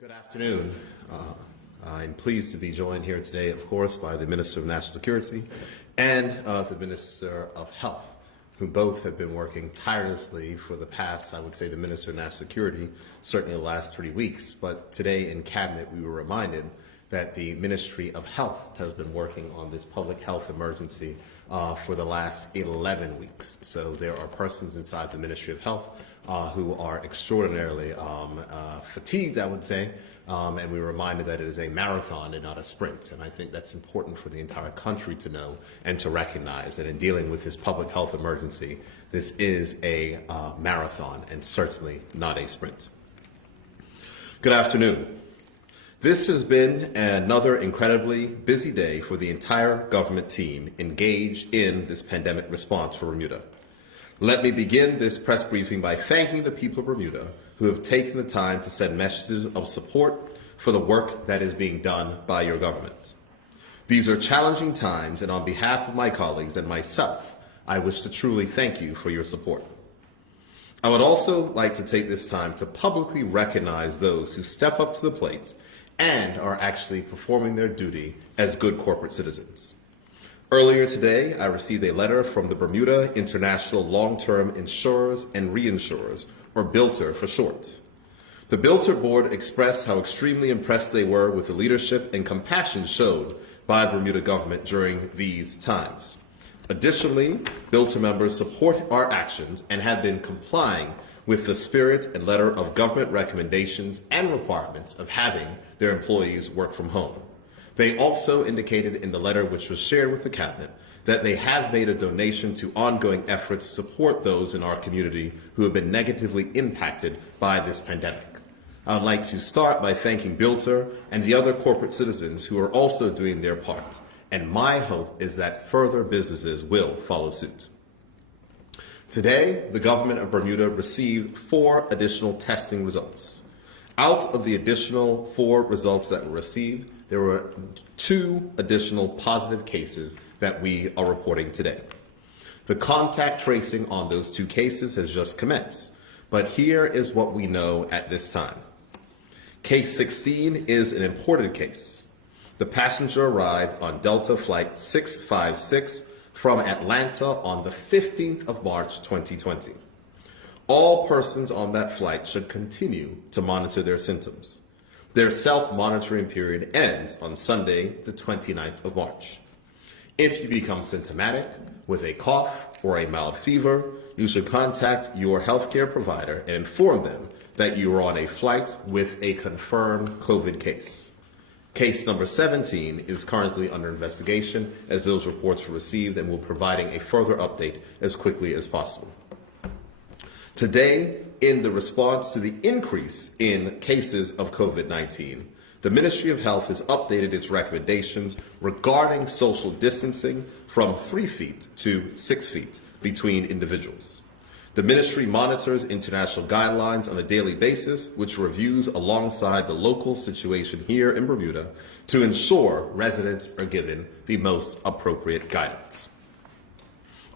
Good afternoon. I'm pleased to be joined here today, of course, by the Minister of National Security and the Minister of Health, who both have been working tirelessly for the past, I would say, the Minister of National Security, certainly the last 3 weeks. But today in Cabinet, we were reminded that the Ministry of Health has been working on this public health emergency for the last 11 weeks. So there are persons inside the Ministry of Health who are extraordinarily fatigued, I would say, and we were reminded that it is a marathon and not a sprint. And I think that's important for the entire country to know and to recognize that in dealing with this public health emergency, this is a marathon and certainly not a sprint. Good afternoon. This has been another incredibly busy day for the entire government team engaged in this pandemic response for Bermuda. Let me begin this press briefing by thanking the people of Bermuda who have taken the time to send messages of support for the work that is being done by your government. These are challenging times, and on behalf of my colleagues and myself, I wish to truly thank you for your support. I would also like to take this time to publicly recognize those who step up to the plate and are actually performing their duty as good corporate citizens. Earlier today, I received a letter from the Bermuda International Long-Term Insurers and Reinsurers, or BILTR for short. The BILTR board expressed how extremely impressed they were with the leadership and compassion showed by the Bermuda government during these times. Additionally, BILTR members support our actions and have been complying with the spirit and letter of government recommendations and requirements of having their employees work from home. They also indicated in the letter, which was shared with the Cabinet, that they have made a donation to ongoing efforts to support those in our community who have been negatively impacted by this pandemic. I would like to start by thanking BILTR and the other corporate citizens who are also doing their part, and my hope is that further businesses will follow suit. Today, the government of Bermuda received 4 additional testing results. Out of the additional 4 results that were received, there were 2 additional positive cases that we are reporting today. The contact tracing on those 2 cases has just commenced, but here is what we know at this time. Case 16 is an imported case. The passenger arrived on Delta Flight 656 from Atlanta on the 15th of March 2020. All persons on that flight should continue to monitor their symptoms. Their self-monitoring period ends on Sunday, the 29th of March. If you become symptomatic with a cough or a mild fever, you should contact your healthcare provider and inform them that you are on a flight with a confirmed COVID case. Case number 17 is currently under investigation as those reports were received, and we'll be providing a further update as quickly as possible. Today, in the response to the increase in cases of COVID-19, the Ministry of Health has updated its recommendations regarding social distancing from 3 feet to 6 feet between individuals. The ministry monitors international guidelines on a daily basis, which reviews alongside the local situation here in Bermuda to ensure residents are given the most appropriate guidance.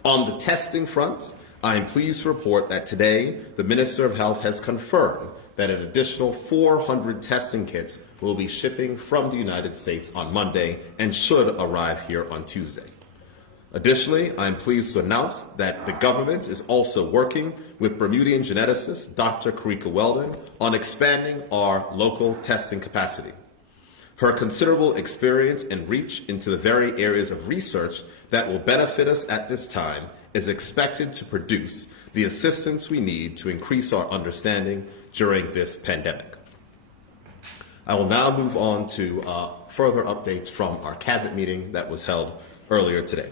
On the testing front, I am pleased to report that today the Minister of Health has confirmed that an additional 400 testing kits will be shipping from the United States on Monday and should arrive here on Tuesday. Additionally, I am pleased to announce that the government is also working with Bermudian geneticist Dr. Karika Weldon on expanding our local testing capacity. Her considerable experience and reach into the very areas of research that will benefit us at this time is expected to produce the assistance we need to increase our understanding during this pandemic. I will now move on to further updates from our Cabinet meeting that was held earlier today.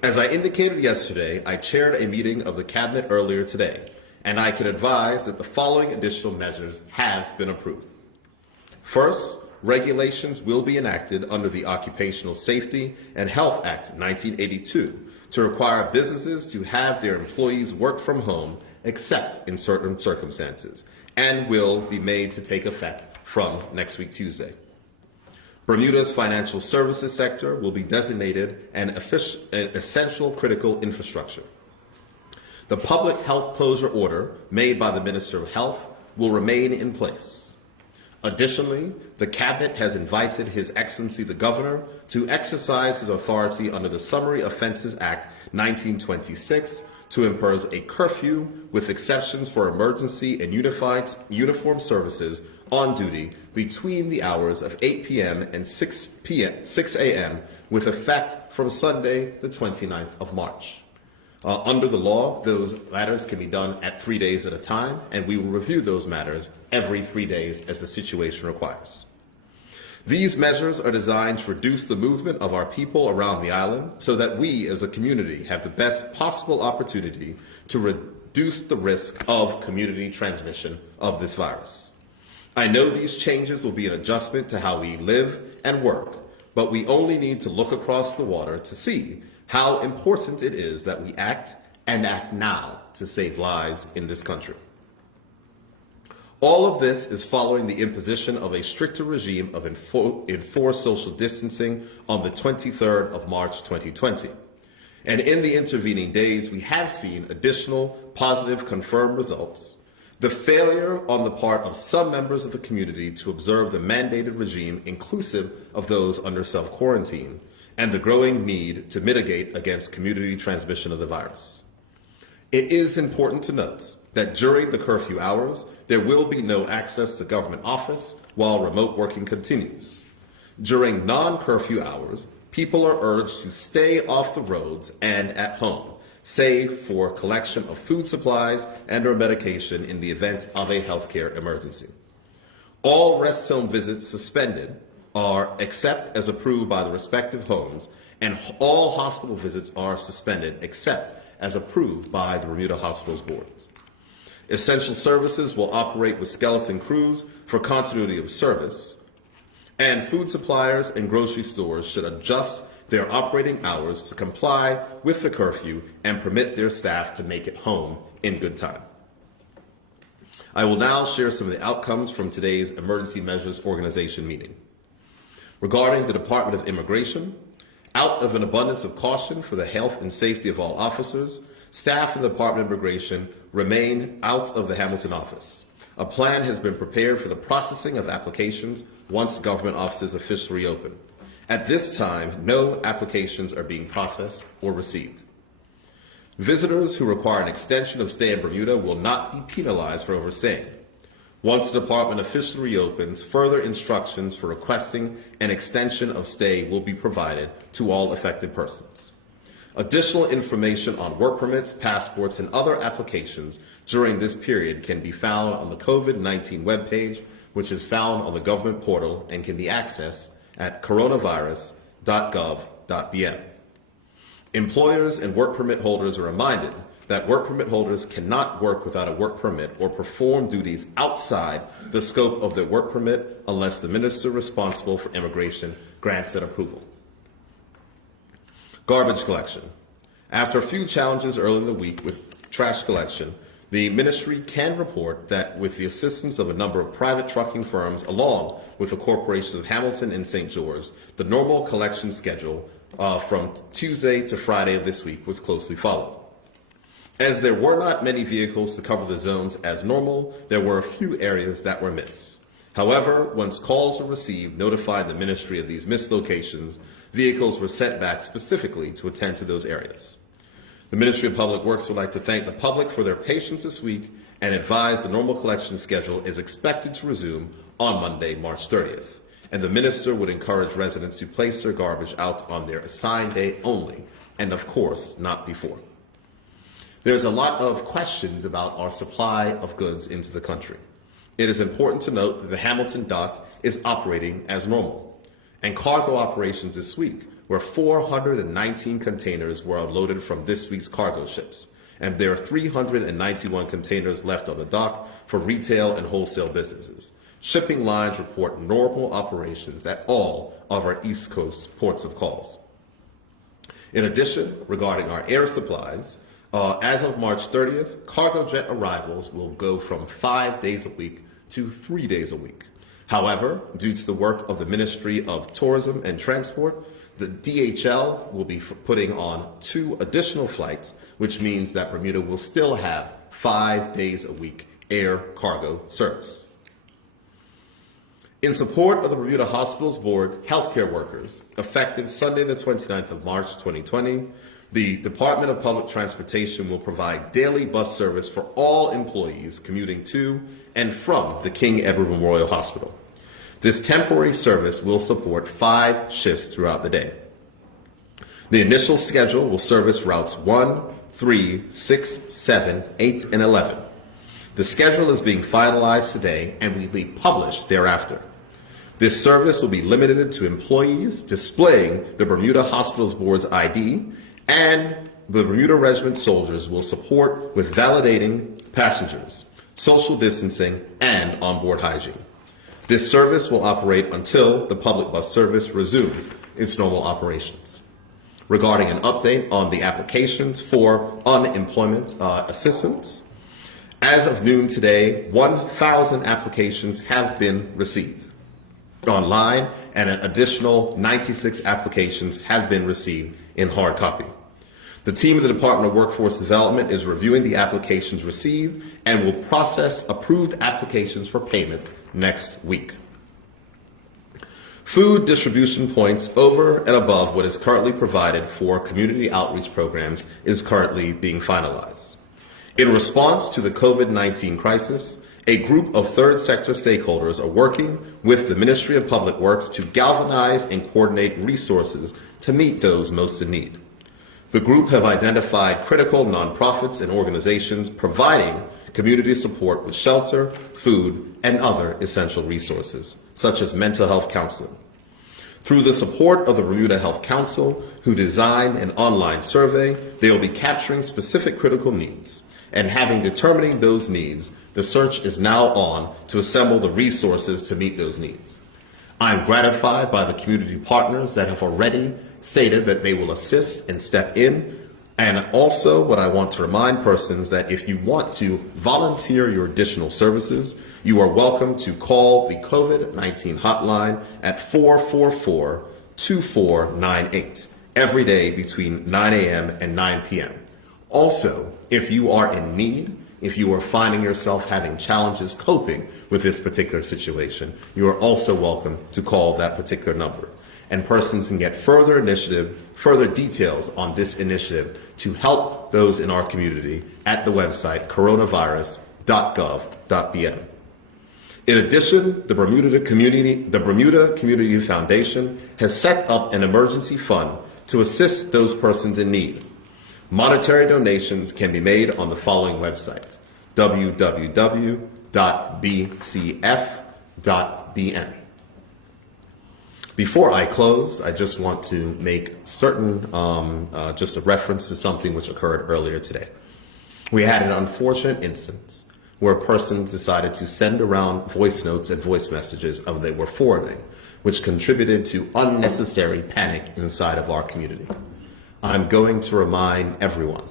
As I indicated yesterday, I chaired a meeting of the Cabinet earlier today, and I can advise that the following additional measures have been approved. First, regulations will be enacted under the Occupational Safety and Health Act 1982 to require businesses to have their employees work from home except in certain circumstances, and will be made to take effect from next week Tuesday. Bermuda's financial services sector will be designated an essential critical infrastructure. The public health closure order made by the Minister of Health will remain in place. Additionally, the Cabinet has invited His Excellency the Governor to exercise his authority under the Summary Offences Act 1926 to impose a curfew with exceptions for emergency and uniform services on duty between the hours of 8 p.m. and 6 a.m. with effect from Sunday, the 29th of March. Under the law, those matters can be done at 3 days at a time, and we will review those matters every 3 days as the situation requires. These measures are designed to reduce the movement of our people around the island so that we as a community have the best possible opportunity to reduce the risk of community transmission of this virus. I know these changes will be an adjustment to how we live and work, but we only need to look across the water to see how important it is that we act and act now to save lives in this country. All of this is following the imposition of a stricter regime of enforced social distancing on the 23rd of March 2020. And in the intervening days, we have seen additional positive confirmed results, the failure on the part of some members of the community to observe the mandated regime, inclusive of those under self-quarantine, and the growing need to mitigate against community transmission of the virus. It is important to note that during the curfew hours, there will be no access to government office while remote working continues. During non-curfew hours, people are urged to stay off the roads and at home, save for collection of food supplies and or medication in the event of a healthcare emergency. All rest home visits suspended are except as approved by the respective homes, and all hospital visits are suspended except as approved by the Bermuda Hospitals Boards. Essential services will operate with skeleton crews for continuity of service, and food suppliers and grocery stores should adjust their operating hours to comply with the curfew and permit their staff to make it home in good time. I will now share some of the outcomes from today's Emergency Measures Organization meeting. Regarding the Department of Immigration, out of an abundance of caution for the health and safety of all officers, staff in the Department of Immigration remain out of the Hamilton office. A plan has been prepared for the processing of applications once government offices officially reopen. At this time, no applications are being processed or received. Visitors who require an extension of stay in Bermuda will not be penalized for overstaying. Once the department officially reopens, further instructions for requesting an extension of stay will be provided to all affected persons. Additional information on work permits, passports, and other applications during this period can be found on the COVID-19 webpage, which is found on the government portal and can be accessed at coronavirus.gov.bm. Employers and work permit holders are reminded that work permit holders cannot work without a work permit or perform duties outside the scope of their work permit unless the minister responsible for immigration grants that approval. Garbage collection. After a few challenges early in the week with trash collection, the ministry can report that with the assistance of a number of private trucking firms along with the corporations of Hamilton and St. George, the normal collection schedule from Tuesday to Friday of this week was closely followed. As there were not many vehicles to cover the zones as normal, there were a few areas that were missed. However, once calls were received notifying the ministry of these missed locations, vehicles were sent back specifically to attend to those areas. The Ministry of Public Works would like to thank the public for their patience this week and advise the normal collection schedule is expected to resume on Monday, March 30th. And the minister would encourage residents to place their garbage out on their assigned day only, and of course, not before. There's a lot of questions about our supply of goods into the country. It is important to note that the Hamilton dock is operating as normal, and cargo operations this week where 419 containers were unloaded from this week's cargo ships, and there are 391 containers left on the dock for retail and wholesale businesses. Shipping lines report normal operations at all of our East Coast ports of calls. In addition, regarding our air supplies, as of March 30th, cargo jet arrivals will go from 5 days a week to 3 days a week. However, due to the work of the Ministry of Tourism and Transport, the DHL will be putting on 2 additional flights, which means that Bermuda will still have 5 days a week air cargo service. In support of the Bermuda Hospitals Board healthcare workers, effective Sunday the 29th of March 2020, the Department of Public Transportation will provide daily bus service for all employees commuting to and from the King Edward Memorial Hospital. This temporary service will support 5 shifts throughout the day. The initial schedule will service routes 1, 3, 6, 7, 8, and 11. The schedule is being finalized today and will be published thereafter. This service will be limited to employees displaying the Bermuda Hospitals Board's ID, and the Bermuda Regiment soldiers will support with validating passengers, social distancing, and onboard hygiene. This service will operate until the public bus service resumes its normal operations. Regarding an update on the applications for unemployment assistance, as of noon today, 1,000 applications have been received online, and an additional 96 applications have been received in hard copy. The team of the Department of Workforce Development is reviewing the applications received and will process approved applications for payment next week. Food distribution points over and above what is currently provided for community outreach programs is currently being finalized. In response to the COVID-19 crisis, a group of third sector stakeholders are working with the Ministry of Public Works to galvanize and coordinate resources to meet those most in need. The group have identified critical nonprofits and organizations providing community support with shelter, food, and other essential resources, such as mental health counseling. Through the support of the Bermuda Health Council, who designed an online survey, they will be capturing specific critical needs. And having determined those needs, the search is now on to assemble the resources to meet those needs. I'm gratified by the community partners that have already stated that they will assist and step in. And also what I want to remind persons that if you want to volunteer your additional services, you are welcome to call the COVID-19 hotline at 444-2498 every day between 9 a.m. and 9 p.m. Also, if you are in need, if you are finding yourself having challenges coping with this particular situation, you are also welcome to call that particular number. And persons can get further details on this initiative to help those in our community at the website coronavirus.gov.bn. In addition, the Bermuda Community Foundation has set up an emergency fund to assist those persons in need. Monetary donations can be made on the following website, www.bcf.bn. Before I close, I just want to make certain, just a reference to something which occurred earlier today. We had an unfortunate instance where persons decided to send around voice notes and voice messages of they were forwarding, which contributed to unnecessary panic inside of our community. I'm going to remind everyone,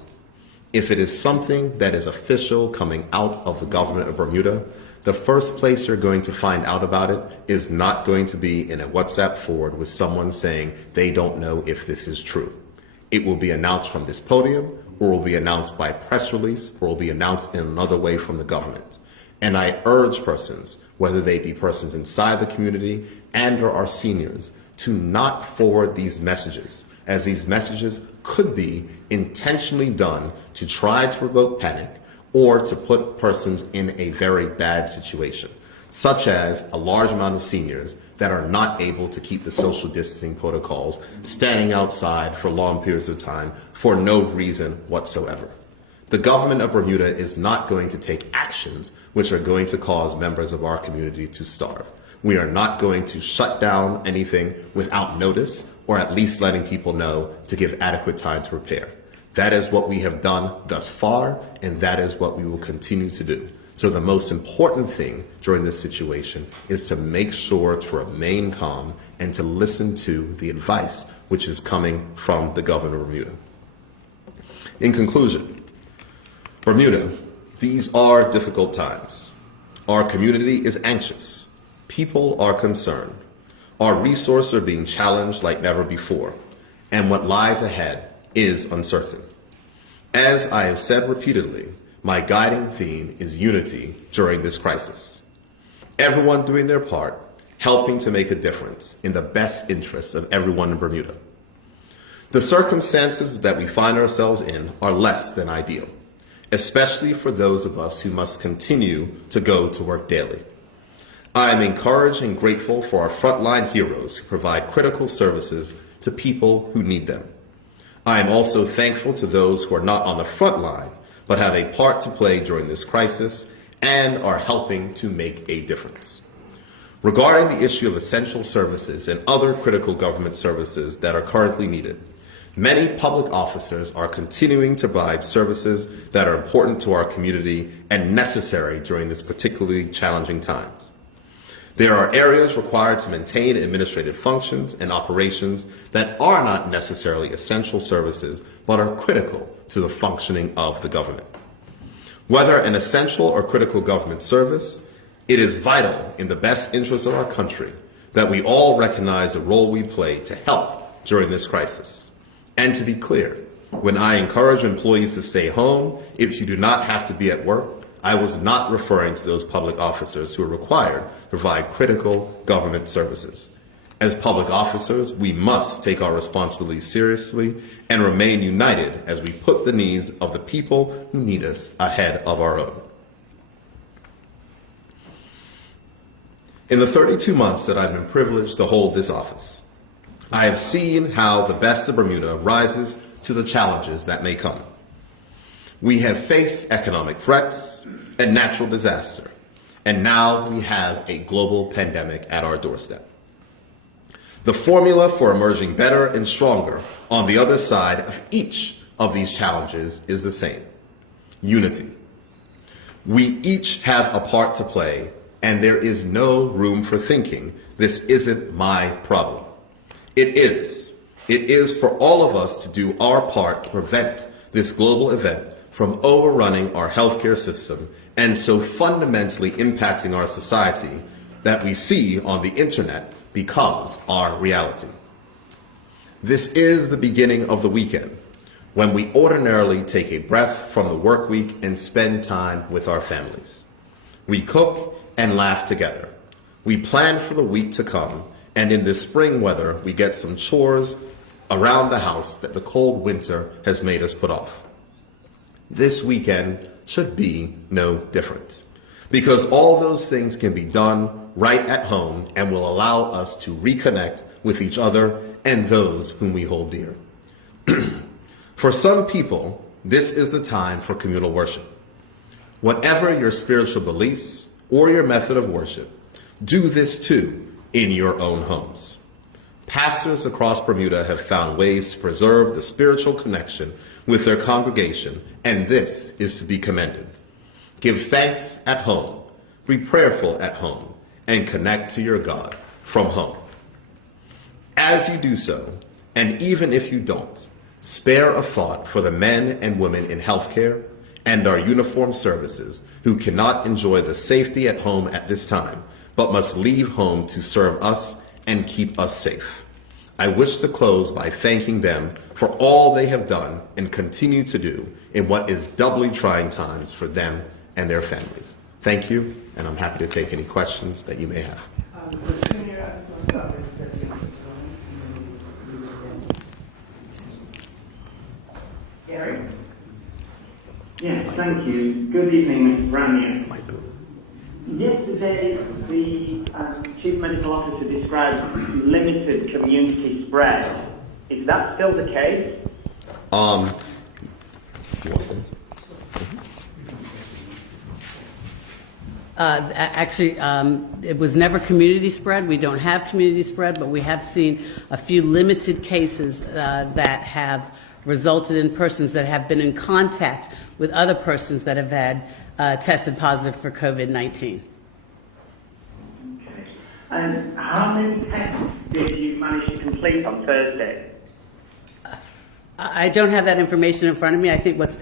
if it is something that is official coming out of the government of Bermuda, the first place you're going to find out about it is not going to be in a WhatsApp forward with someone saying they don't know if this is true. It will be announced from this podium, or will be announced by press release, or will be announced in another way from the government. And I urge persons, whether they be persons inside the community and or our seniors, to not forward these messages, as these messages could be intentionally done to try to provoke panic or to put persons in a very bad situation, such as a large amount of seniors that are not able to keep the social distancing protocols, standing outside for long periods of time for no reason whatsoever. The government of Bermuda is not going to take actions which are going to cause members of our community to starve. We are not going to shut down anything without notice, or at least letting people know to give adequate time to prepare. That is what we have done thus far, and that is what we will continue to do. So the most important thing during this situation is to make sure to remain calm and to listen to the advice which is coming from the governor of Bermuda. In conclusion, Bermuda, these are difficult times. Our community is anxious. People are concerned. Our resources are being challenged like never before, and what lies ahead is uncertain. As I have said repeatedly, my guiding theme is unity during this crisis. Everyone doing their part, helping to make a difference in the best interests of everyone in Bermuda. The circumstances that we find ourselves in are less than ideal, especially for those of us who must continue to go to work daily. I am encouraged and grateful for our frontline heroes who provide critical services to people who need them. I am also thankful to those who are not on the front line, but have a part to play during this crisis and are helping to make a difference. Regarding the issue of essential services and other critical government services that are currently needed, many public officers are continuing to provide services that are important to our community and necessary during this particularly challenging times. There are areas required to maintain administrative functions and operations that are not necessarily essential services, but are critical to the functioning of the government. Whether an essential or critical government service, it is vital in the best interest of our country that we all recognize the role we play to help during this crisis. And to be clear, when I encourage employees to stay home if you do not have to be at work, I was not referring to those public officers who are required to provide critical government services. As public officers, we must take our responsibilities seriously and remain united as we put the needs of the people who need us ahead of our own. In the 32 months that I've been privileged to hold this office, I have seen how the best of Bermuda rises to the challenges that may come. We have faced economic threats and natural disaster, and now we have a global pandemic at our doorstep. The formula for emerging better and stronger on the other side of each of these challenges is the same: unity. We each have a part to play, and there is no room for thinking, this isn't my problem. It is. It is for all of us to do our part to prevent this global event from overrunning our healthcare system and so fundamentally impacting our society that we see on the internet becomes our reality. This is the beginning of the weekend, when we ordinarily take a breath from the work week and spend time with our families. We cook and laugh together. We plan for the week to come, and in this spring weather, we get some chores around the house that the cold winter has made us put off. This weekend should be no different, because all those things can be done right at home and will allow us to reconnect with each other and those whom we hold dear. For some people, this is the time for communal worship. Whatever your spiritual beliefs or your method of worship, do this too in your own homes. Pastors across Bermuda have found ways to preserve the spiritual connection with their congregation, and this is to be commended. Give thanks at home, be prayerful at home, and connect to your God from home. As you do so, and even if you don't, spare a thought for the men and women in healthcare and our uniformed services who cannot enjoy the safety at home at this time, but must leave home to serve us and keep us safe. I wish to close by thanking them for all they have done and continue to do in what is doubly trying times for them and their families. Thank you, and I'm happy to take any questions that you may have. Gary? Yes, thank you. Good evening, Mr. Branion. Yesterday, the Chief Medical Officer described limited community spread. Is that still the case? Actually, it was never community spread. We don't have community spread, but we have seen a few limited cases that have resulted in persons that have been in contact with other persons that have had tested positive for COVID-19. Okay. And how many tests did you manage to complete on Thursday? I don't have that information in front of me. I think what's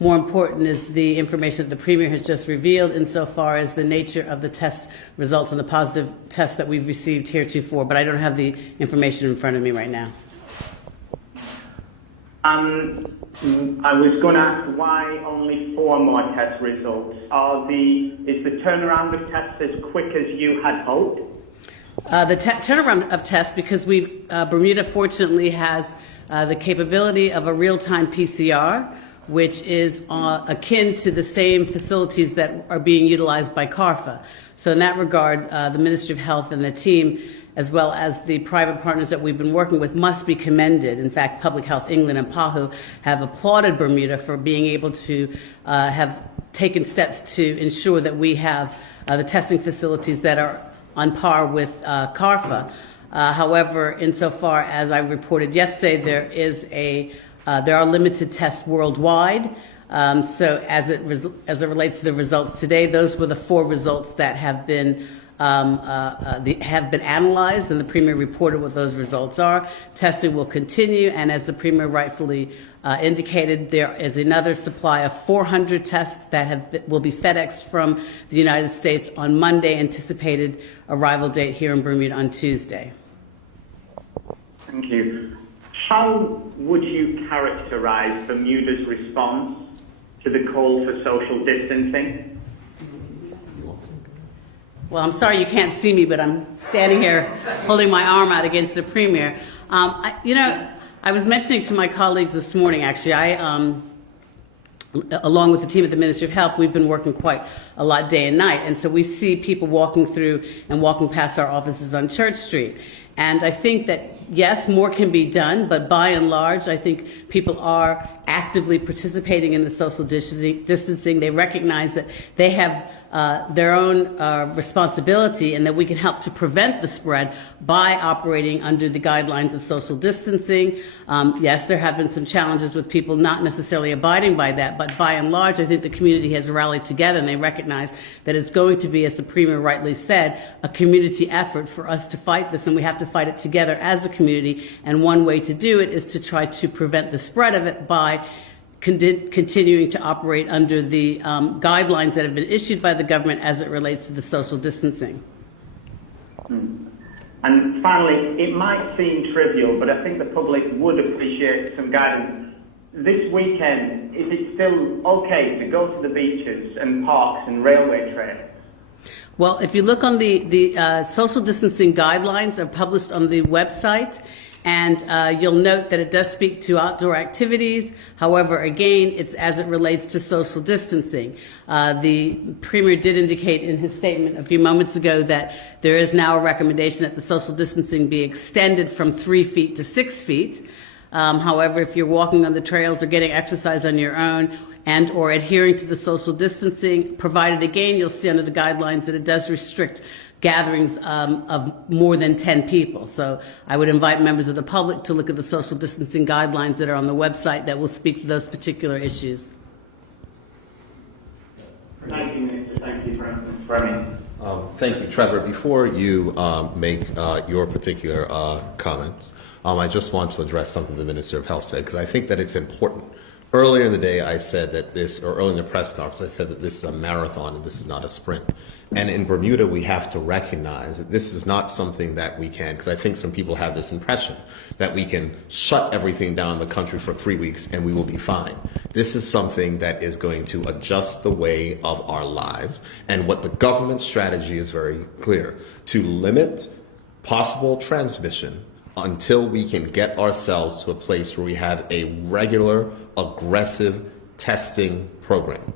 more important is the information that the Premier has just revealed insofar as the nature of the test results and the positive tests that we've received heretofore, but I don't have the information in front of me right now. I was going to ask why only 4 more test results. Is the turnaround of tests as quick as you had hoped? The turnaround of tests, because Bermuda fortunately has the capability of a real-time PCR, which is akin to the same facilities that are being utilized by CARFA. So in that regard, the Ministry of Health and the team, as well as the private partners that we've been working with, must be commended. In fact, Public Health England and PAHO have applauded Bermuda for being able to have taken steps to ensure that we have the testing facilities that are on par with CARFA. However, insofar as I reported yesterday, there are limited tests worldwide. So as it relates to the results today, those were the 4 results that have been analyzed, and the Premier reported what those results are. Testing will continue, and as the Premier rightfully indicated, there is another supply of 400 tests that will be FedExed from the United States on Monday, anticipated arrival date here in Bermuda on Tuesday. Thank you. How would you characterize Bermuda's response to the call for social distancing? Well, I'm sorry you can't see me, but I'm standing here holding my arm out against the Premier. I was mentioning to my colleagues this morning, actually, along with the team at the Ministry of Health, we've been working quite a lot day and night. And so we see people walking through and walking past our offices on Church Street. And I think that, yes, more can be done, but by and large, I think people are actively participating in the social distancing. They recognize that they have their own responsibility, and that we can help to prevent the spread by operating under the guidelines of social distancing. Yes, there have been some challenges with people not necessarily abiding by that, but by and large, I think the community has rallied together, and they recognize that it's going to be, as the Premier rightly said, a community effort for us to fight this, and we have to fight it together as a community. And one way to do it is to try to prevent the spread of it by continuing to operate under the guidelines that have been issued by the government as it relates to the social distancing. And finally, it might seem trivial, but I think the public would appreciate some guidance. This weekend, is it still okay to go to the beaches and parks and railway trails? Well, if you look on the social distancing guidelines are published on the website, and you'll note that it does speak to outdoor activities. However, again, it's as it relates to social distancing. The Premier did indicate in his statement a few moments ago that there is now a recommendation that the social distancing be extended from 3 feet to 6 feet. However, if you're walking on the trails or getting exercise on your own and or adhering to the social distancing, provided again, you'll see under the guidelines that it does restrict gatherings of more than 10 people. So I would invite members of the public to look at the social distancing guidelines that are on the website that will speak to those particular issues. Thank you, Minister. Thank you for answering. Thank you, Trevor. Before you make your particular comments, I just want to address something the Minister of Health said, because I think that it's important. Earlier in the day, I said that early in the press conference, I said that this is a marathon and this is not a sprint. And in Bermuda, we have to recognize that this is not something that we can, because I think some people have this impression that we can shut everything down in the country for 3 weeks and we will be fine. This is something that is going to adjust the way of our lives. And what the government strategy is very clear: to limit possible transmission until we can get ourselves to a place where we have a regular, aggressive testing program.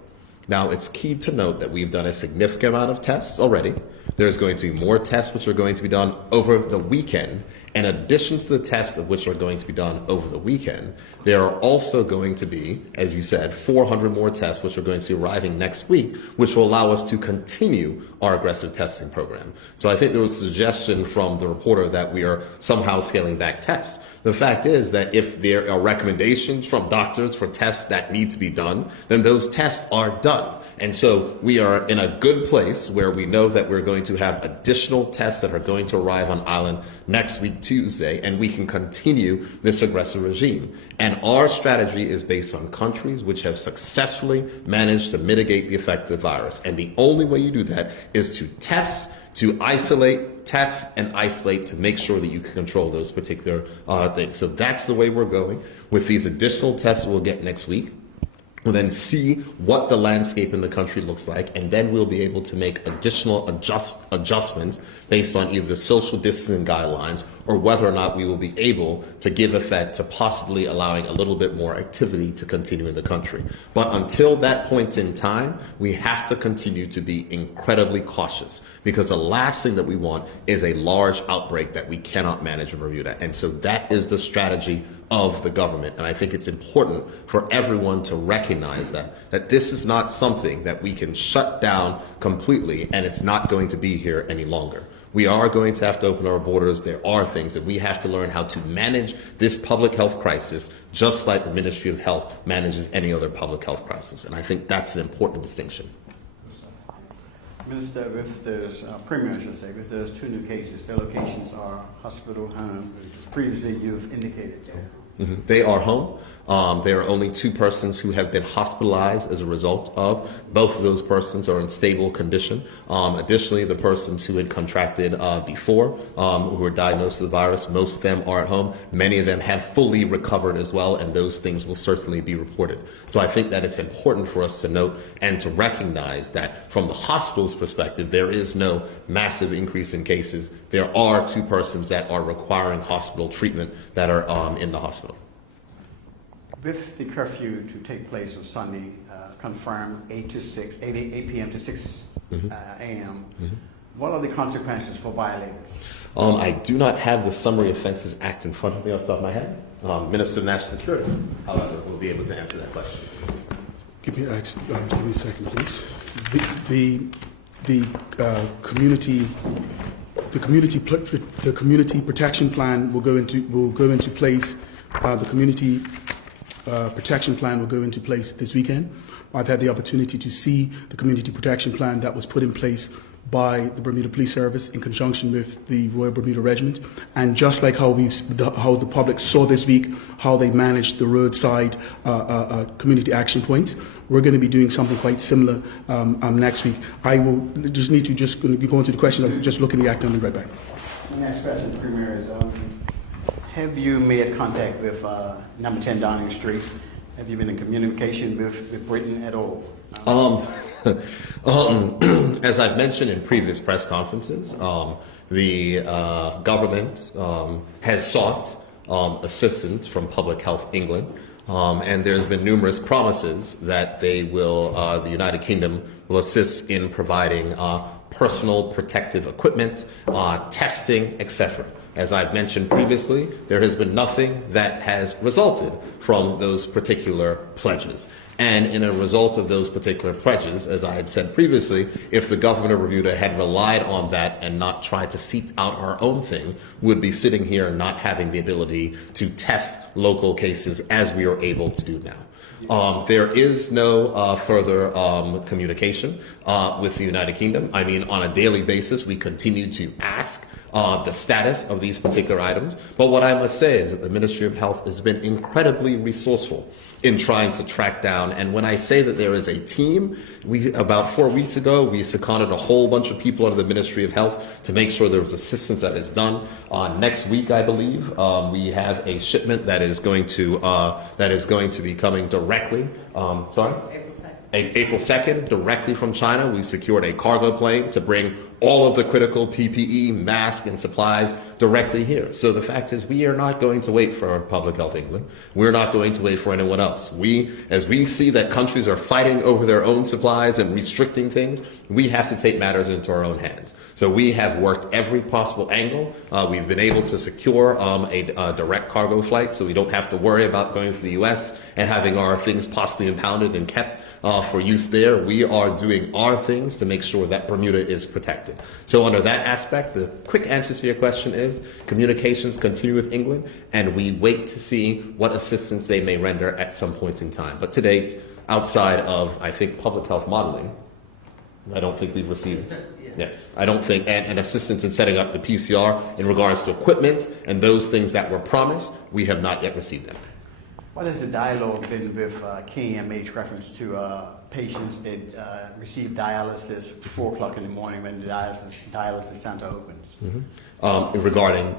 Now, it's key to note that we've done a significant amount of tests already. There's going to be more tests which are going to be done over the weekend. In addition to the tests of which are going to be done over the weekend, there are also going to be, as you said, 400 more tests which are going to be arriving next week, which will allow us to continue our aggressive testing program. So I think there was a suggestion from the reporter that we are somehow scaling back tests. The fact is that if there are recommendations from doctors for tests that need to be done, then those tests are done. And so we are in a good place where we know that we're going to have additional tests that are going to arrive on island next week, Tuesday, and we can continue this aggressive regime. And our strategy is based on countries which have successfully managed to mitigate the effect of the virus. And the only way you do that is to test, to isolate, test and isolate to make sure that you can control those particular things. So that's the way we're going. With these additional tests we'll get next week, We'll then see what the landscape in the country looks like, and then we'll be able to make additional adjustments based on either the social distancing guidelines or whether or not we will be able to give effect to possibly allowing a little bit more activity to continue in the country. But until that point in time, we have to continue to be incredibly cautious, because the last thing that we want is a large outbreak that we cannot manage in Bermuda. And so that is the strategy of the government. And I think it's important for everyone to recognize that this is not something that we can shut down completely and it's not going to be here any longer. We are going to have to open our borders. There are things that we have to learn how to manage this public health crisis, just like the Ministry of Health manages any other public health crisis. And I think that's an important distinction. Minister, if there's, Premier, I should say, if there's 2 new cases, their locations are hospital, home. Previously, you've indicated that. Mm-hmm. They are home. There are only 2 persons who have been hospitalized as a result of. Both of those persons are in stable condition. Additionally, the persons who had contracted before, who were diagnosed with the virus, most of them are at home. Many of them have fully recovered as well, and those things will certainly be reported. So I think that it's important for us to note and to recognize that from the hospital's perspective, there is no massive increase in cases. There are 2 persons that are requiring hospital treatment that are in the hospital. With the curfew to take place on Sunday, confirmed 8 p.m. to 6 a.m., what are the consequences for violators? I do not have the Summary Offenses Act in front of me off the top of my head. Minister of National Security, however, will be able to answer that question. Give me a second, please. The community protection plan will go into place. The community protection plan will go into place this weekend. I've had the opportunity to see the community protection plan that was put in place by the Bermuda Police Service in conjunction with the Royal Bermuda Regiment, and just like how the public saw this week how they managed the roadside community action points, we're going to be doing something quite similar next week. I will just need to just go into the question of just looking at the act on the red back. My next question, Premier, is have you made contact with number 10 Downing Street? Have you been in communication with Britain at all? As I've mentioned in previous press conferences, the government has sought assistance from Public Health England, and there's been numerous promises that they will, the United Kingdom will assist in providing personal protective equipment, testing, etc. As I've mentioned previously, there has been nothing that has resulted from those particular pledges. And in a result of those particular pledges, as I had said previously, if the government of Bermuda had relied on that and not tried to seek out our own thing, we would be sitting here not having the ability to test local cases as we are able to do now. There is no further communication with the United Kingdom. I mean, on a daily basis, we continue to ask the status of these particular items. But what I must say is that the Ministry of Health has been incredibly resourceful in trying to track down. And when I say that there is a team, about 4 weeks ago, we seconded a whole bunch of people under the Ministry of Health to make sure there was assistance that is done. Next week, I believe, we have a shipment that is going to be coming directly. April 2nd, directly from China. We secured a cargo plane to bring all of the critical PPE, masks, and supplies directly here. So the fact is, we are not going to wait for Public Health England. We're not going to wait for anyone else. As we see that countries are fighting over their own supplies and restricting things, we have to take matters into our own hands. So we have worked every possible angle. We've been able to secure a direct cargo flight, so we don't have to worry about going to the U.S. and having our things possibly impounded and kept for use there. We are doing our things to make sure that Bermuda is protected. So under that aspect, the quick answer to your question is communications continue with England, and we wait to see what assistance they may render at some point in time. But to date, outside of, I think, public health modeling, I don't think we've received. Yes, I don't think, and assistance in setting up the PCR in regards to equipment and those things that were promised, we have not yet received them. What has the dialogue been with KMH reference to patients that receive dialysis 4 o'clock in the morning when the dialysis center opens?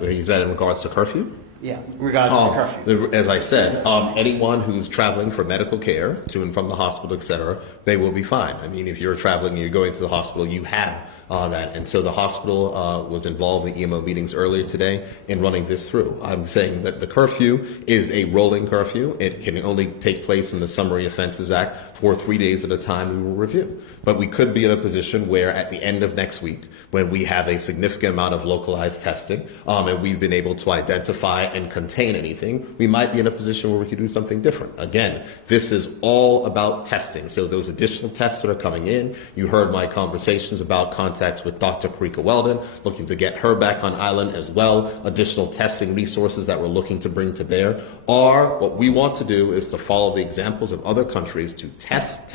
Is that in regards to curfew? Yeah, regarding the curfew. As I said, anyone who's traveling for medical care to and from the hospital, et cetera, they will be fine. I mean, if you're traveling and you're going to the hospital, you have that. And so the hospital was involved in the EMO meetings earlier today in running this through. I'm saying that the curfew is a rolling curfew. It can only take place in the Summary Offenses Act for 3 days at a time. We will review. But we could be in a position where at the end of next week, when we have a significant amount of localized testing and we've been able to identify and contain anything, we might be in a position where we could do something different. Again, this is all about testing. So those additional tests that are coming in, you heard my conversations about contacts with Dr. Parika Weldon, looking to get her back on island as well. Additional testing resources that we're looking to bring to bear are what we want to do is to follow the examples of other countries to test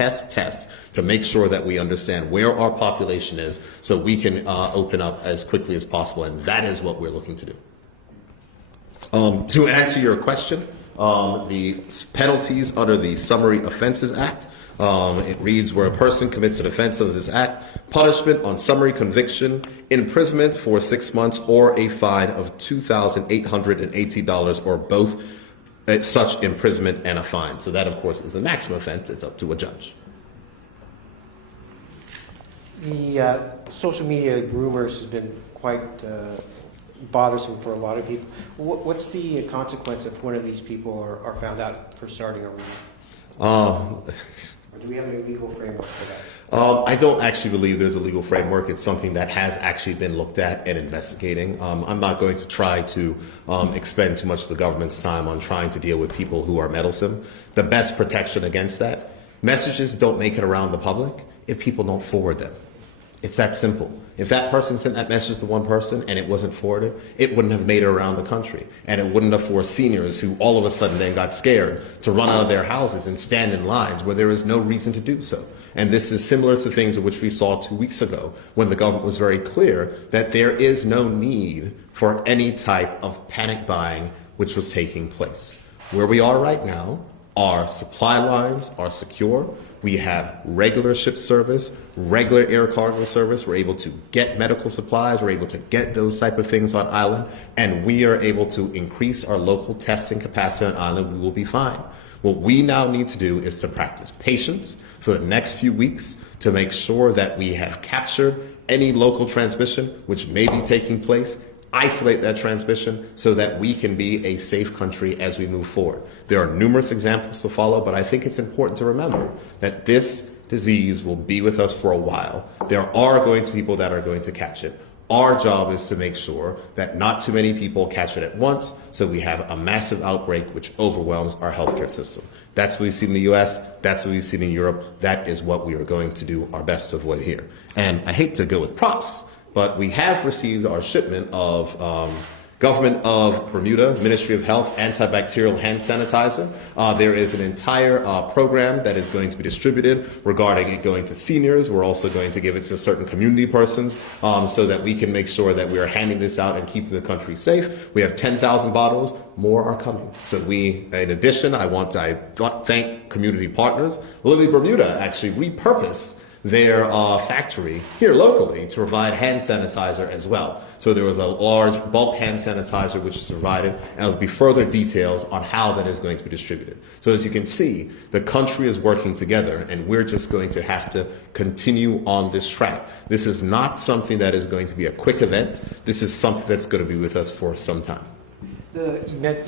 to make sure that we understand where our population is so we can open up as quickly as possible. And that is what we're looking to do. To answer your question, the penalties under the Summary Offenses Act, it reads, where a person commits an offense under this act, punishment on summary conviction, imprisonment for 6 months, or a fine of $2,880, or both such imprisonment and a fine. So that, of course, is the maximum offense. It's up to a judge. The social media rumors has been quite bothersome for a lot of people. What's the consequence if one of these people are found out for starting a rumor? Or do we have any legal framework for that? I don't actually believe there's a legal framework. It's something that has actually been looked at and investigating. I'm not going to try to expend too much of the government's time on trying to deal with people who are meddlesome. The best protection against that, messages don't make it around the public if people don't forward them. It's that simple. If that person sent that message to one person and it wasn't forwarded, it wouldn't have made it around the country. And it wouldn't have forced seniors who all of a sudden then got scared to run out of their houses and stand in lines where there is no reason to do so. And this is similar to things which we saw 2 weeks ago when the government was very clear that there is no need for any type of panic buying which was taking place. Where we are right now, our supply lines are secure. We have regular ship service, regular air cargo service. We're able to get medical supplies. We're able to get those type of things on island. And we are able to increase our local testing capacity on island. We will be fine. What we now need to do is to practice patience for the next few weeks to make sure that we have captured any local transmission which may be taking place, isolate that transmission so that we can be a safe country as we move forward. There are numerous examples to follow, but I think it's important to remember that this disease will be with us for a while. There are going to be people that are going to catch it. Our job is to make sure that not too many people catch it at once, so we have a massive outbreak which overwhelms our healthcare system. That's what we've seen in the US, that's what we've seen in Europe, that is what we are going to do our best to avoid here. And I hate to go with props, but we have received our shipment of Government of Bermuda, Ministry of Health, antibacterial hand sanitizer. There is an entire program that is going to be distributed regarding it going to seniors. We're also going to give it to certain community persons so that we can make sure that we are handing this out and keeping the country safe. We have 10,000 bottles. More are coming. So we, in addition, I thank community partners. Lily Bermuda actually repurposed their factory here locally to provide hand sanitizer as well. So there was a large bulk hand sanitizer which is provided, and there will be further details on how that is going to be distributed. So as you can see, the country is working together, and we're just going to have to continue on this track. This is not something that is going to be a quick event. This is something that's going to be with us for some time.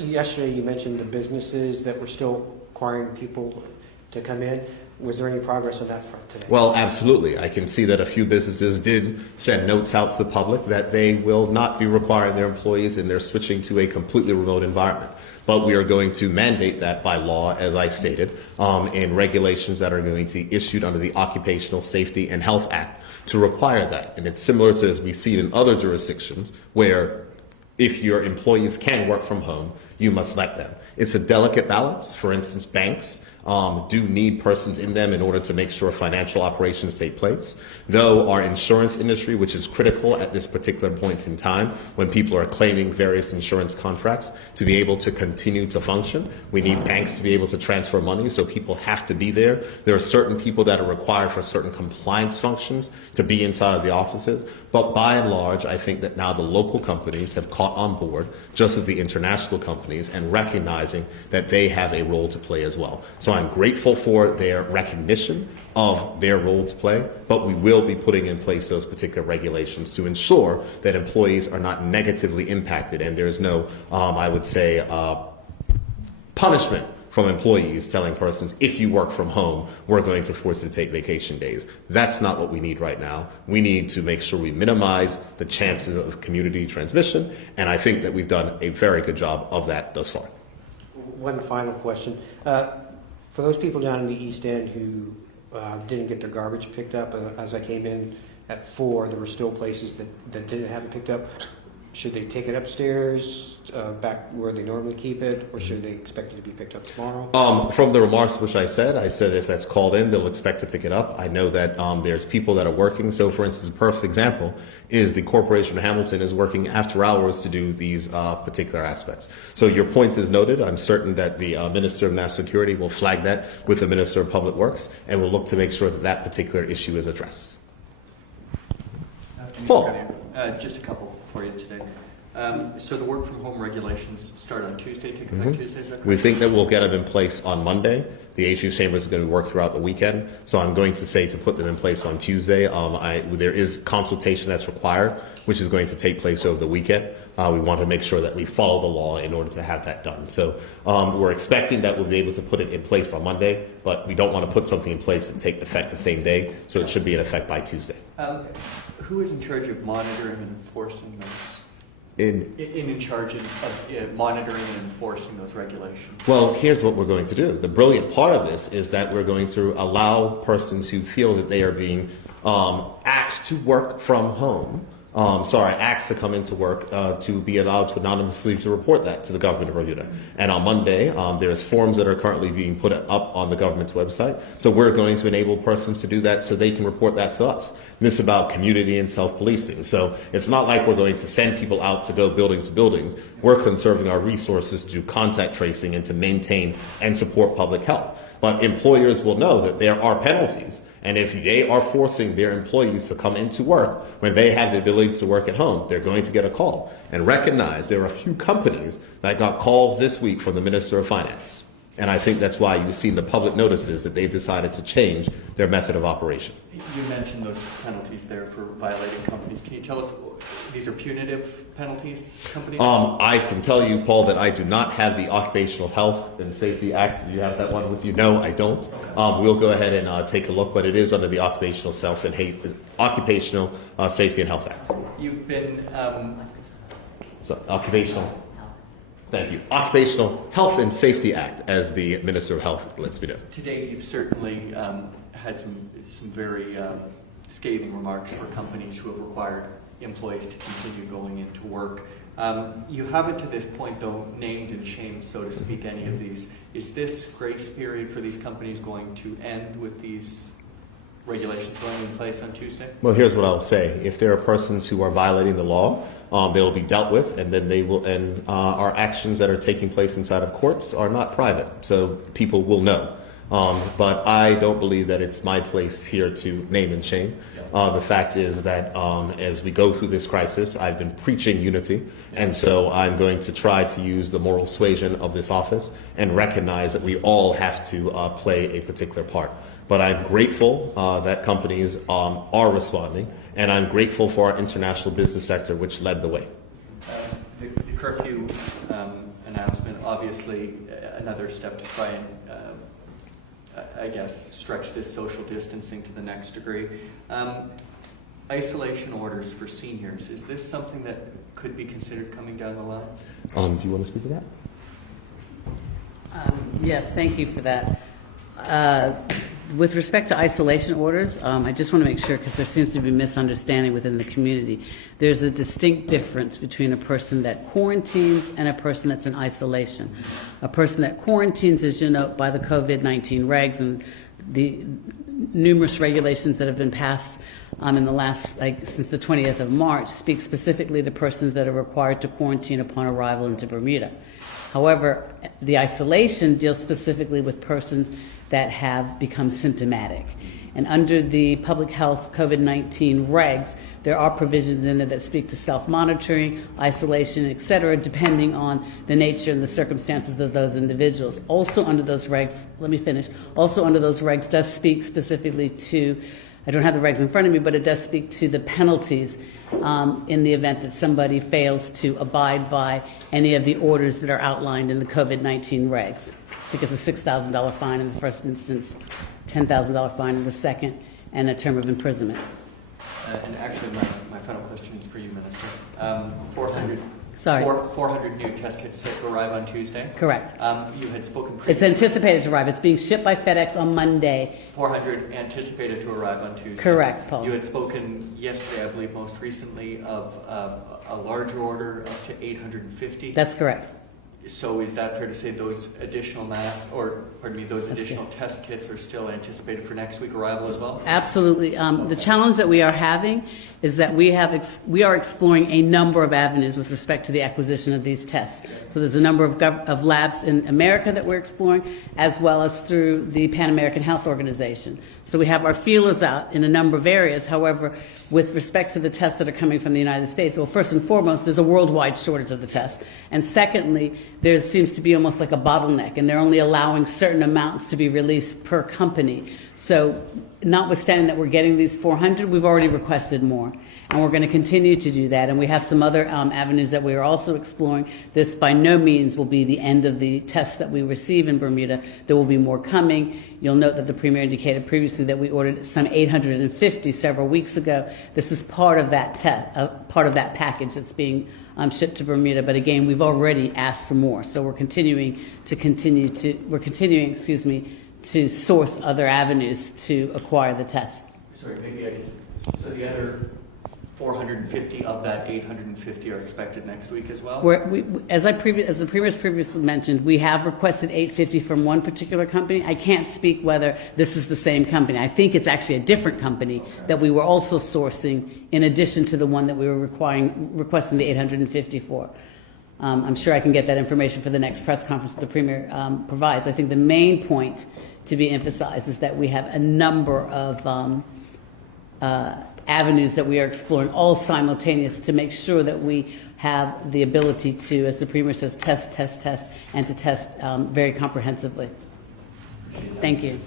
Yesterday you mentioned the businesses that were still requiring people to come in. Was there any progress on that front today? Well, absolutely. I can see that a few businesses did send notes out to the public that they will not be requiring their employees and they're switching to a completely remote environment. But we are going to mandate that by law, as I stated, in regulations that are going to be issued under the Occupational Safety and Health Act to require that. And it's similar to as we see it in other jurisdictions where if your employees can work from home, you must let them. It's a delicate balance. For instance, banks do need persons in them in order to make sure financial operations take place. Though our insurance industry, which is critical at this particular point in time when people are claiming various insurance contracts to be able to continue to function, we need banks to be able to transfer money, so people have to be there. There are certain people that are required for certain compliance functions to be inside of the offices. But by and large, I think that now the local companies have caught on board, just as the international companies, and recognizing that they have a role to play as well. So I'm grateful for their recognition of their role to play, but we will be putting in place those particular regulations to ensure that employees are not negatively impacted and there's no, I would say, punishment from employees telling persons, if you work from home, we're going to force you to take vacation days. That's not what we need right now. We need to make sure we minimize the chances of community transmission, and I think that we've done a very good job of that thus far. One final question. For those people down in the East End who didn't get their garbage picked up, as I came in at 4, there were still places that didn't have it picked up. Should they take it upstairs, back where they normally keep it, or should they expect it to be picked up tomorrow? From the remarks which I said if that's called in, they'll expect to pick it up. I know that there's people that are working. So, for instance, a perfect example is the Corporation of Hamilton is working after hours to do these particular aspects. So your point is noted. I'm certain that the Minister of National Security will flag that with the Minister of Public Works, and will look to make sure that that particular issue is addressed. Paul. Just a couple for you today. So the work from home regulations start on Tuesday, take effect Tuesday, is that correct? We think that we'll get them in place on Monday. The HU Chambers are going to work throughout the weekend, so I'm going to say to put them in place on Tuesday. There is consultation that's required, which is going to take place over the weekend. We want to make sure that we follow the law in order to have that done. So we're expecting that we'll be able to put it in place on Monday, but we don't want to put something in place and take effect the same day, so it should be in effect by Tuesday. Who is in charge of monitoring and enforcing those? In charge of monitoring and enforcing those regulations? Well, here's what we're going to do. The brilliant part of this is that we're going to allow persons who feel that they are being asked to work from home, asked to come into work, to be allowed to anonymously to report that to the government of Bermuda. And on Monday, there's forms that are currently being put up on the government's website. So we're going to enable persons to do that so they can report that to us. And this is about community and self-policing. So it's not like we're going to send people out to go buildings to buildings. We're conserving our resources to do contact tracing and to maintain and support public health. But employers will know that there are penalties. And if they are forcing their employees to come into work when they have the ability to work at home, they're going to get a call. And recognize there are a few companies that got calls this week from the Minister of Finance. And I think that's why you see the public notices that they've decided to change their method of operation. You mentioned those penalties there for violating companies. Can you tell us, these are punitive penalties, companies? I can tell you, Paul, that I do not have the Occupational Health and Safety Act. Do you have that one with you? No, I don't. Okay. We'll go ahead and take a look, but it is under the Occupational Safety and Health Act. You've been... Occupational... Thank you. Occupational Health and Safety Act, as the Minister of Health lets me know. Today, you've certainly had some very scathing remarks for companies who have required employees to continue going into work. You haven't to this point, though, named and shamed, so to speak, any of these. Is this grace period for these companies going to end with these regulations going in place on Tuesday? Well, here's what I'll say. If there are persons who are violating the law, they will be dealt with, and then they will. And our actions that are taking place inside of courts are not private, so people will know. But I don't believe that it's my place here to name and shame. The fact is that as we go through this crisis, I've been preaching unity, and so I'm going to try to use the moral suasion of this office and recognize that we all have to play a particular part. But I'm grateful that companies are responding, and I'm grateful for our international business sector, which led the way. The curfew announcement, obviously another step to try and, I guess, stretch this social distancing to the next degree. Isolation orders for seniors, is this something that could be considered coming down the line? Do you want to speak to that? Yes, thank you for that. With respect to isolation orders, I just want to make sure, because there seems to be misunderstanding within the community. There's a distinct difference between a person that quarantines and a person that's in isolation. A person that quarantines, as you know, by the COVID-19 regs and the numerous regulations that have been passed in the last, since the 20th of March, speak specifically to persons that are required to quarantine upon arrival into Bermuda. However, the isolation deals specifically with persons that have become symptomatic. And under the public health COVID-19 regs, there are provisions in there that speak to self-monitoring, isolation, et cetera, depending on the nature and the circumstances of those individuals. Also under those regs, let me finish, also under those regs does speak specifically to, I don't have the regs in front of me, but it does speak to the penalties in the event that somebody fails to abide by any of the orders that are outlined in the COVID-19 regs. I think it's a $6,000 fine in the first instance, $10,000 fine in the second, and a term of imprisonment. And actually, my final question is for you, Minister. 400. Sorry. 400 new test kits set to arrive on Tuesday. Correct. You had spoken It's previously. anticipated to arrive. It's being shipped by FedEx on Monday. 400 anticipated to arrive on Tuesday. Correct, Paul. You had spoken yesterday, I believe, most recently, of a larger order up to 850. That's correct. So is that fair to say those additional those additional test kits are still anticipated for next week arrival as well? Absolutely. The challenge that we are having is that we are exploring a number of avenues with respect to the acquisition of these tests. So there's a number of labs in America that we're exploring, as well as through the Pan American Health Organization. So we have our feelers out in a number of areas. However, with respect to the tests that are coming from the United States, well, first and foremost, there's a worldwide shortage of the tests. And secondly, there seems to be almost like a bottleneck, and they're only allowing certain amounts to be released per company. So notwithstanding that we're getting these 400, we've already requested more. And we're going to continue to do that. And we have some other avenues that we are also exploring. This by no means will be the end of the tests that we receive in Bermuda. There will be more coming. You'll note that the Premier indicated previously that we ordered some 850 several weeks ago. This is part of that part of that package that's being shipped to Bermuda. But again, we've already asked for more. So we're continuing, to source other avenues to acquire the tests. Sorry, so the other 450 of that 850 are expected next week as well? As the Premier previously mentioned, we have requested 850 from one particular company. I can't speak whether this is the same company. I think it's actually a different company that we were also sourcing in addition to the one that we were requesting the 850 for. I'm sure I can get that information for the next press conference that the Premier provides. I think the main point to be emphasized is that we have a number of avenues that we are exploring, all simultaneous, to make sure that we have the ability to, as the Premier says, test, and to test very comprehensively. Thank you.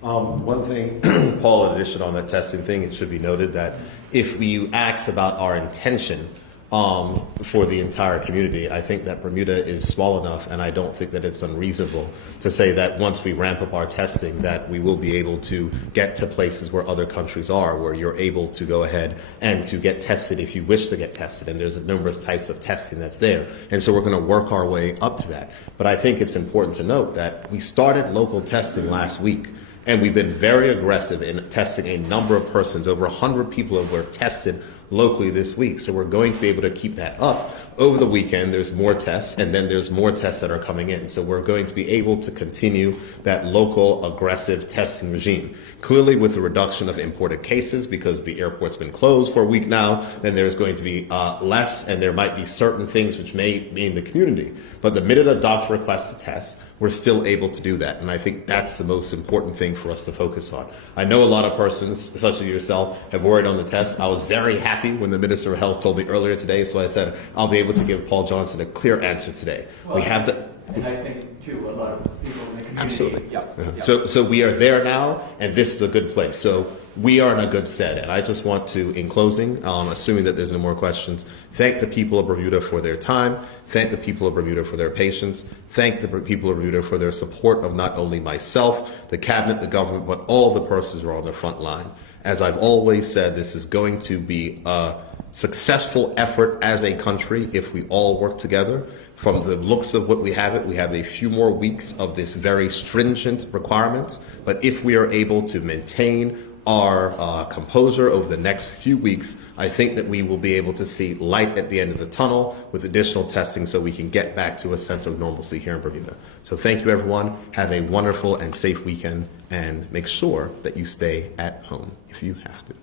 One thing, Paul, in addition on that testing thing, it should be noted that if you ask about our intention for the entire community, I think that Bermuda is small enough, and I don't think that it's unreasonable to say that once we ramp up our testing, that we will be able to get to places where other countries are, where you're able to go ahead and to get tested if you wish to get tested. And there's numerous types of testing that's there. And so we're going to work our way up to that. But I think it's important to note that we started local testing last week. And we've been very aggressive in testing a number of persons. Over 100 people were tested locally this week. So we're going to be able to keep that up. Over the weekend, there's more tests, and then there's more tests that are coming in. So we're going to be able to continue that local aggressive testing regime. Clearly, with the reduction of imported cases, because the airport's been closed for a week now, then there's going to be less, and there might be certain things which may be in the community. But the minute a doctor requests a test, we're still able to do that. And I think that's the most important thing for us to focus on. I know a lot of persons, such as yourself, have worried on the test. I was very happy when the Minister of Health told me earlier today, so I said I'll be able to give Paul Johnson a clear answer today. Well, we have the... And I think, too, a lot of people in the community... Absolutely. Yeah. So we are there now, and this is a good place. So we are in a good stead. And I just want to, in closing, assuming that there's no more questions, thank the people of Bermuda for their time. Thank the people of Bermuda for their patience. Thank the people of Bermuda for their support of not only myself, the cabinet, the government, but all the persons who are on the front line. As I've always said, this is going to be a successful effort as a country if we all work together. From the looks of what we have a few more weeks of this very stringent requirements. But if we are able to maintain our composure over the next few weeks, I think that we will be able to see light at the end of the tunnel with additional testing so we can get back to a sense of normalcy here in Bermuda. So thank you, everyone. Have a wonderful and safe weekend, and make sure that you stay at home if you have to.